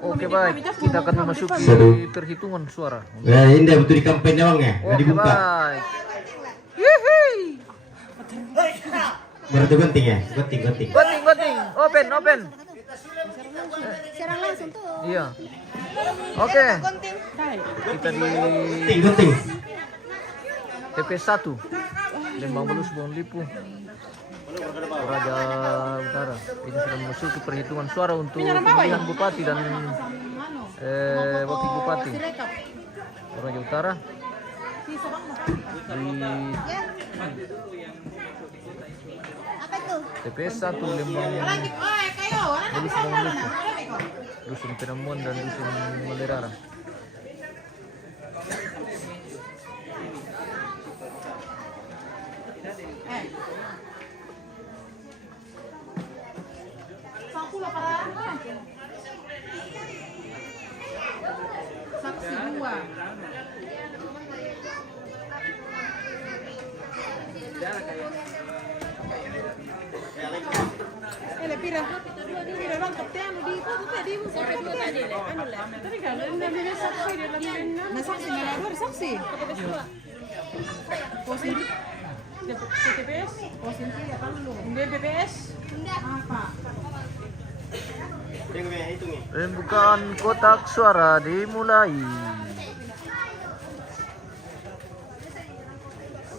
Oke baik, kita akan memasuki perhitungan suara. Nah, ini betul di kampanye bang ya, nggak Oke dibuka. baik. Hihi. Berarti gunting ya, gunting. Voting, open. Serang langsung tuh. Iya. Oke, kita di Gunting. TPS 1 Lembang Belus Bawang Lipu Raja Utara. Ini sudah memasuki perhitungan suara untuk pemilihan bupati dan wakil bupati Raja Utara di Apa itu? TPS 1 Lembang Belus Bawang Lipu, Dusun Penemuan dan Dusun Malerara. Saksi dua. Pira lengkap teh anu di itu tadi sampai dua tadi anu lah. Tadi kan ada saksi di dalam nah saksi mana ada saksi. Posin TPS, posin ya kan lu. BPS. Apa? Pembukaan kotak suara dimulai.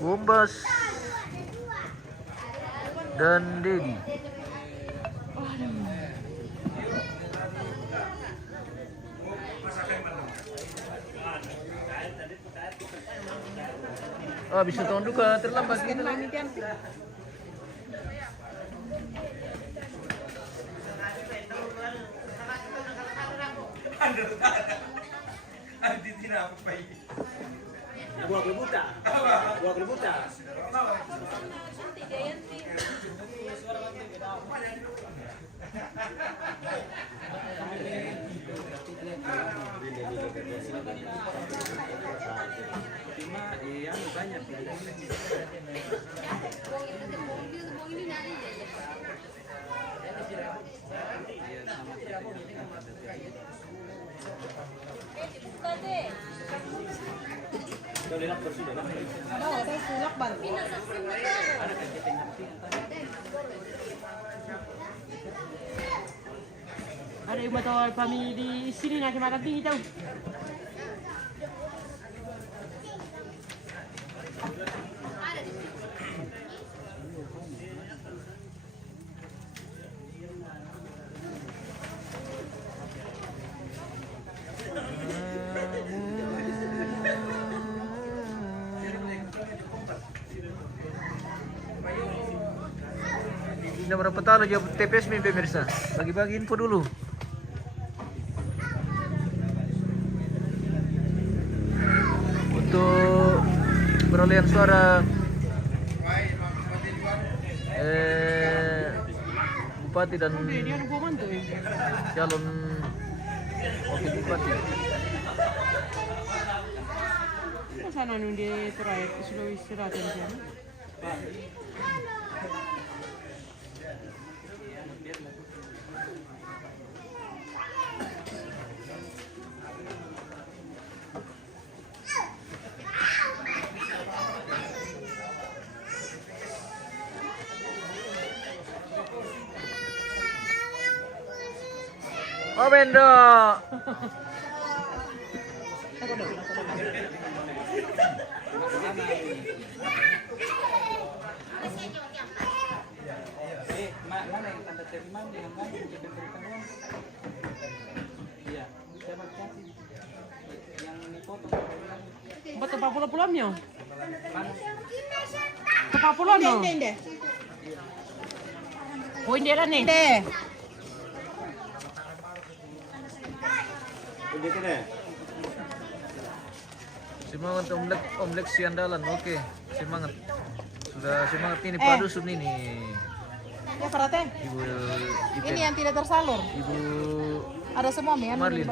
Bombas dan Dedi. Oh, bisa tahun juga terlambat gitu. Gua kebuta. Banyak Sulak bang. Ada yang betul kami di sini nak makan tinggi tahu. Sudah berapa tahun aja TPS nih pemirsa? Bagi-bagi info dulu. Untuk perolehan suara bupati dan calon wakil bupati. Sana nun di terakhir Sulawesi Selatan sana. Oh Bendo. mana yang tanda terima yang mana yang diberikan uang? Iya, saya baca yang dipotong. Betul pulau-pulaunya. Kepapulaunya. Inde. Oh, ini lah nih. Inde. Semangat Omlek Siandalan, oke. Semangat. Sudah semangat ini Pak Dusun ini. Ya Farate. Ibu Ini yang tidak tersalur. Ibu Ada semua mi Marlin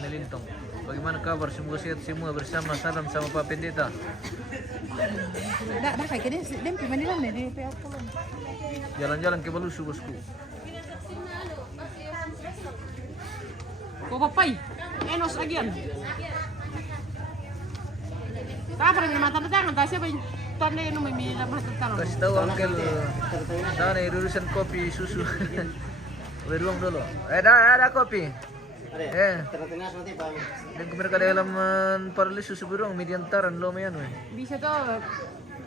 Melintong. Bagaimana kabar? Semoga sehat semua bersama. Salam sama Pak Pendeta. Dah kayak gini dem pemanilan nih di PA Kolom. Jalan-jalan ke Balusu bosku. Papay. Enos agian. Apa yang mata tangan? Kasih apa? Tanda yang may mata tangan. Kasih tahu Uncle. Sana urusan kopi susu. Beruang dulu. Ada kopi. Tengah-tengah nanti bang. Dan kemudian kada elemen parli susu beruang median taran lo mayan we. Bisa tuh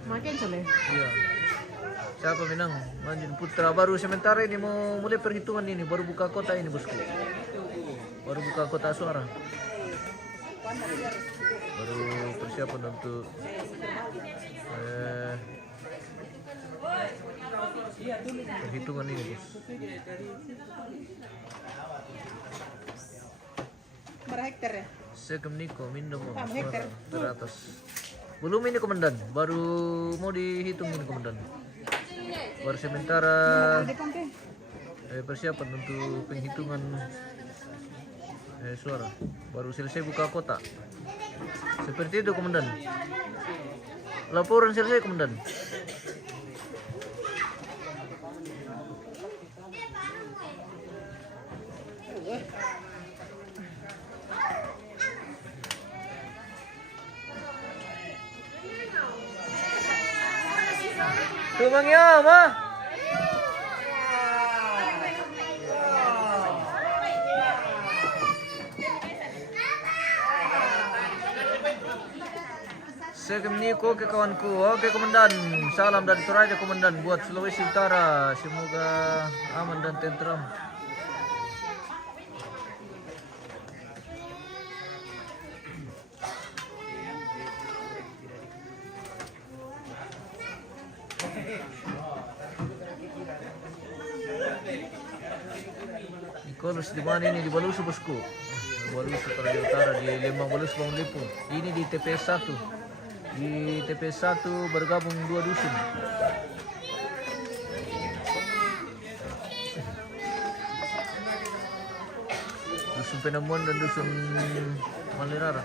makin soleh. Iya. Siapa menang? Manjun Putra baru sementara ini mau mulai perhitungan ini baru buka kota ini bosku. Baru buka kota suara. Baru persiapan untuk perhitungan ini bos. Berapa hektar ya? Sekem Niko minum hektar. teratas. Belum ini komandan, baru mau dihitung ini komandan. Baru sementara persiapan untuk penghitungan suara. Baru selesai buka kota. Seperti itu komandan. Laporan selesai komandan. Tumangnya mah. Sekem Niko ke kawanku. Oke komandan, salam dari Toraja komandan buat Sulawesi Utara. Semoga aman dan tentram. Nicholas di mana ini? Di Balusu bosku. Balusu Toraja Utara, di Lembang Balus Bangun Lipu. Ini di TPS 1. Di TPS 1 bergabung 2 dusun. Dusun Penemuan dan dusun Malirara.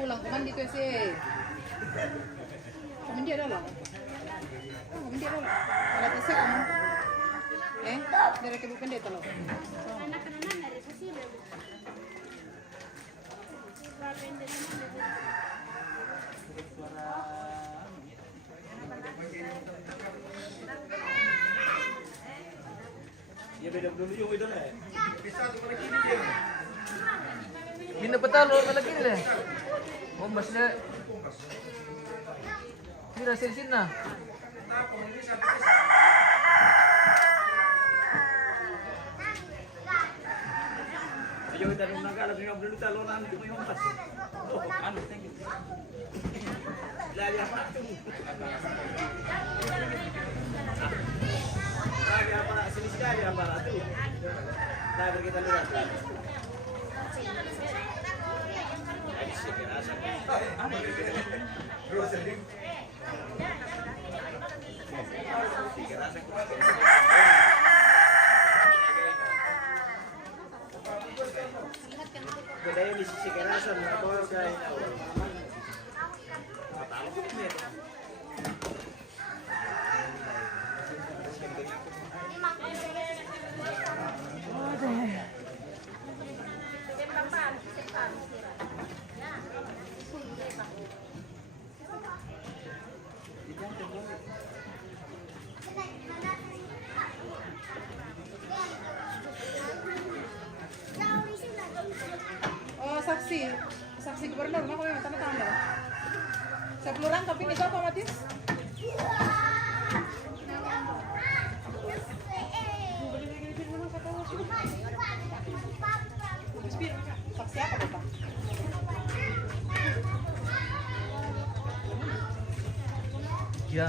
Pulang kapan di TC? Kapan dia dah? Kapan dia dah? Kalau TC kamu? Dari ke bukan dia tolong. Ya beda dulu yung ito na eh. Mina petalo lagi ni deh. Bombas deh. Mira sin na. Yung ito nung nagkalap yung abdul talo na ano yung pas. Oh, ano, thank you. Lagi apa? Lagi apa? Sini sekali apa tuh? Lagi kita lihat. Budaya di sisi kerasan, atau kayak saksi gubernur, mau kami tanda tanda. Sepuluran tapi ini apa Matis? Saksi apa Bapak? Ya.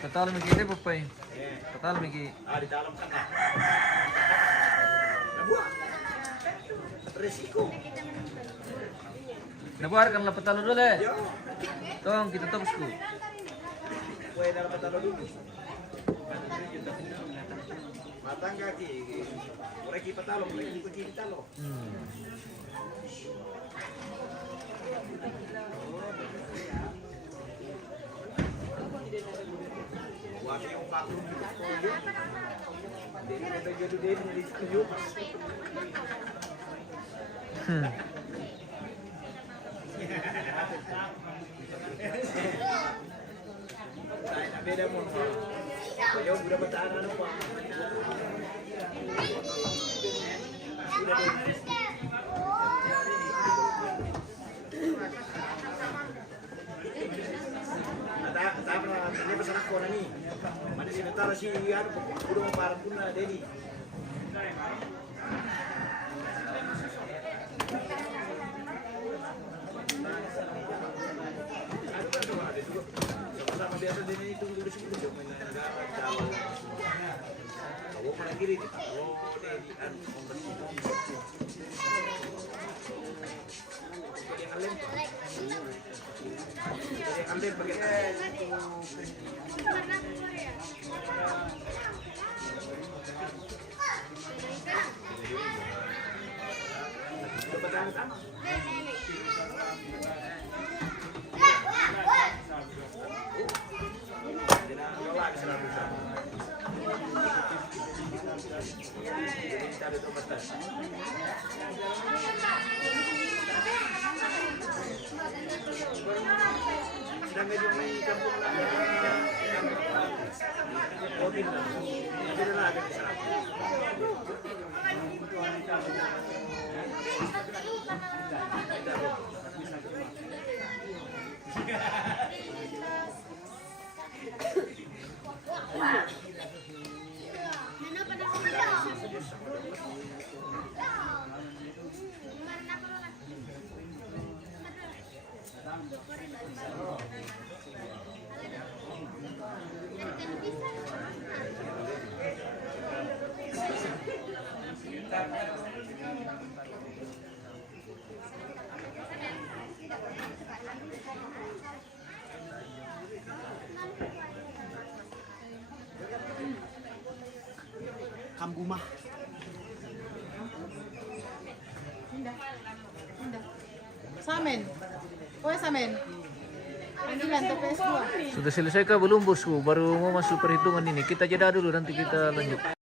Patalo may kita papay. Patalo may kita. di dalam sana. Nabuah. Resiko. Nabuharkan lah patalo dulu eh. Tong kita topos ko. Pwede dalam patalo dulu. Matang kaki. Mereka patalo, mereka kunci patalo. Wami yung patrol dito. Hindi din dito. Beda mo. Ayaw, udah bataan ano pa. Ini pesan aku orang ni. Mana si Natala si anu udah mau parang pun na Dedi. Sama-sama biasa dia ini tunggu di sini dia main negara jauh. Bawa ke kiri ni. Oh, Dedi kan yang alem. Yang alem pakai sedang ngejumpai kampung Odin lah. Tidak ada di sana. Kamgumah. Samen. Oh, samen. Panggilan TPS 2. Sudah selesai kah belum bosku? Baru mau masuk perhitungan ini. Kita jeda dulu nanti kita lanjut.